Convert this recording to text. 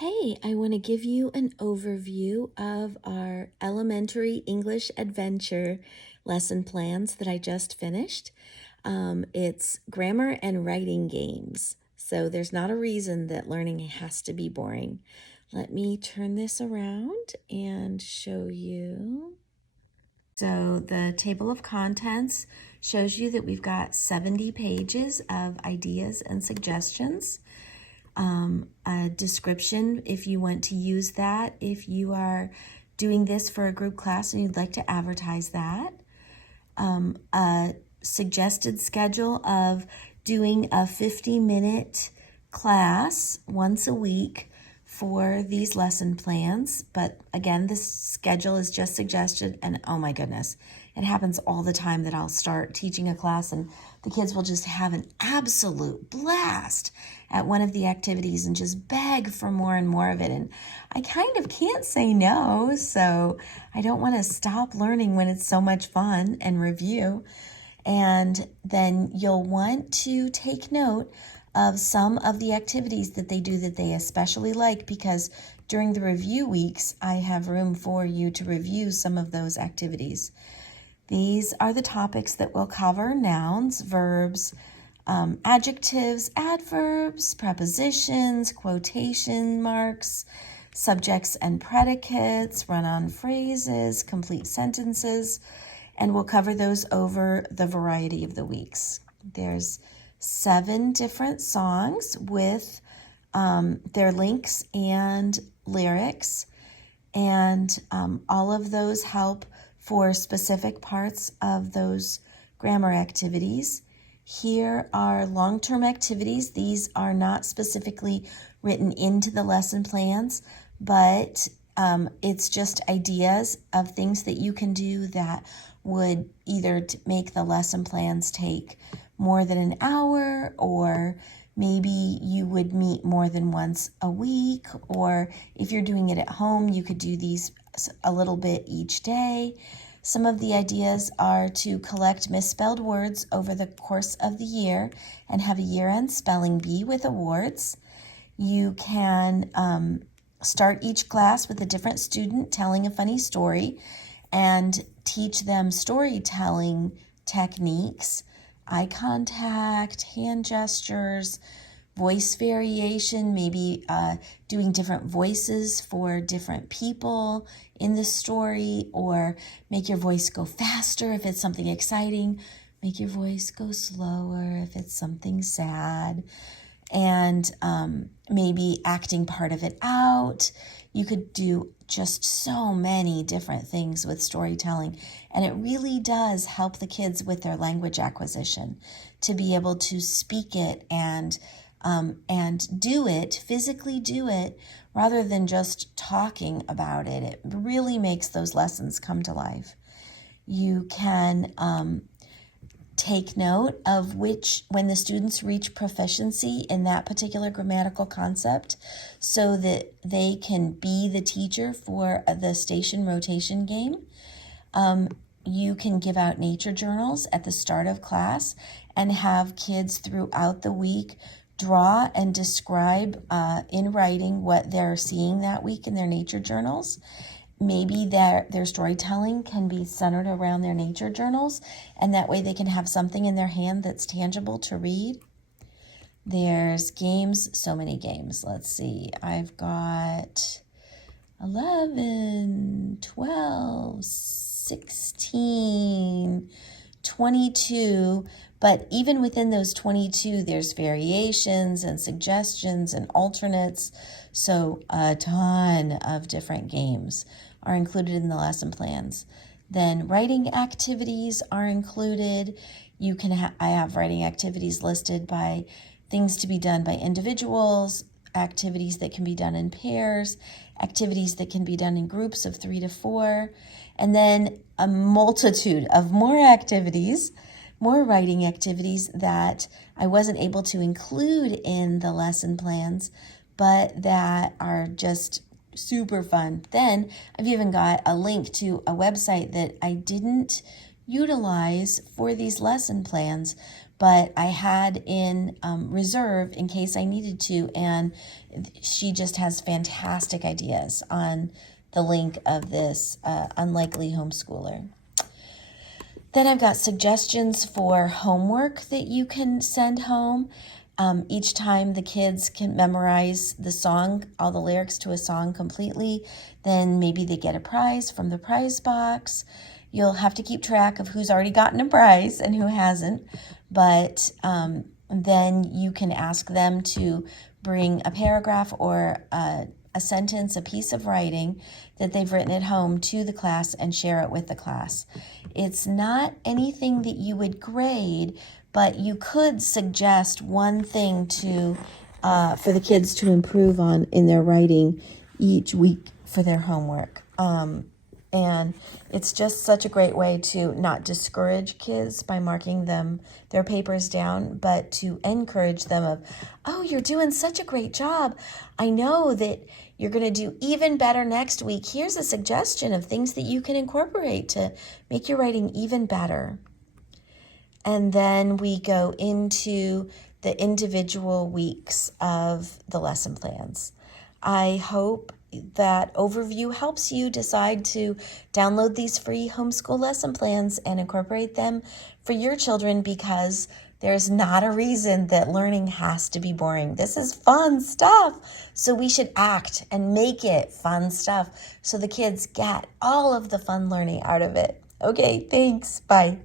Hey, I want to give you an overview of our elementary English adventure lesson plans that I just finished. It's grammar and writing games, so there's not a reason that learning has to be boring. Let me turn this around and show you. So the table of contents shows you that we've got 70 pages of ideas and suggestions. A description if you want to use that, if you are doing this for a group class and you'd like to advertise that. A suggested schedule of doing a 50-minute class once a week for these lesson plans. But again, this schedule is just suggested, and oh my goodness, it happens all the time that I'll start teaching a class and the kids will just have an absolute blast at one of the activities and just beg for more and more of it. And I kind of can't say no, so I don't want to stop learning when it's so much fun and review. And then you'll want to take note of some of the activities that they do that they especially like, because during the review weeks, I have room for you to review some of those activities. These are the topics that we'll cover: nouns, verbs, adjectives, adverbs, prepositions, quotation marks, subjects and predicates, run-on phrases, complete sentences, and we'll cover those over the variety of the weeks. There's 7 different songs with their links and lyrics, and all of those help for specific parts of those grammar activities. Here are long-term activities. These are not specifically written into the lesson plans, but it's just ideas of things that you can do that would either make the lesson plans take more than an hour, or maybe you would meet more than once a week, or if you're doing it at home, you could do these a little bit each day. Some of the ideas are to collect misspelled words over the course of the year and have a year-end spelling bee with awards. You can start each class with a different student telling a funny story and teach them storytelling techniques: eye contact, hand gestures, voice variation, maybe doing different voices for different people in the story, or make your voice go faster if it's something exciting, make your voice go slower if it's something sad, and maybe acting part of it out. You could do just so many different things with storytelling, and it really does help the kids with their language acquisition to be able to speak it and do it, physically do it, rather than just talking about it. It really makes those lessons come to life. You can take note of when the students reach proficiency in that particular grammatical concept, so that they can be the teacher for the station rotation game. You can give out nature journals at the start of class and have kids throughout the week draw and describe in writing what they're seeing that week in their nature journals. Maybe their storytelling can be centered around their nature journals, and that way they can have something in their hand that's tangible to read. There's games, so many games. Let's see, I've got 11, 12, 16, 22, but even within those 22, there's variations and suggestions and alternates. So a ton of different games are included in the lesson plans. Then writing activities are included. I have writing activities listed by things to be done by individuals, activities that can be done in pairs, activities that can be done in groups of 3 to 4, and then a multitude of more activities, more writing activities that I wasn't able to include in the lesson plans, but that are just super fun. Then I've even got a link to a website that I didn't utilize for these lesson plans, but I had in reserve in case I needed to, and she just has fantastic ideas on the link of this unlikely homeschooler. Then I've got suggestions for homework that you can send home. Each time the kids can memorize the song, all the lyrics to a song completely, then maybe they get a prize from the prize box. You'll have to keep track of who's already gotten a prize and who hasn't, but then you can ask them to bring a paragraph or a sentence, a piece of writing that they've written at home to the class and share it with the class. It's not anything that you would grade, but you could suggest one thing to for the kids to improve on in their writing each week for their homework. And it's just such a great way to not discourage kids by marking their papers down, but to encourage them of, oh, you're doing such a great job. I know that you're going to do even better next week. Here's a suggestion of things that you can incorporate to make your writing even better. And then we go into the individual weeks of the lesson plans. I hope that overview helps you decide to download these free homeschool lesson plans and incorporate them for your children, because there's not a reason that learning has to be boring. This is fun stuff. So we should act and make it fun stuff so the kids get all of the fun learning out of it. Okay, thanks. Bye.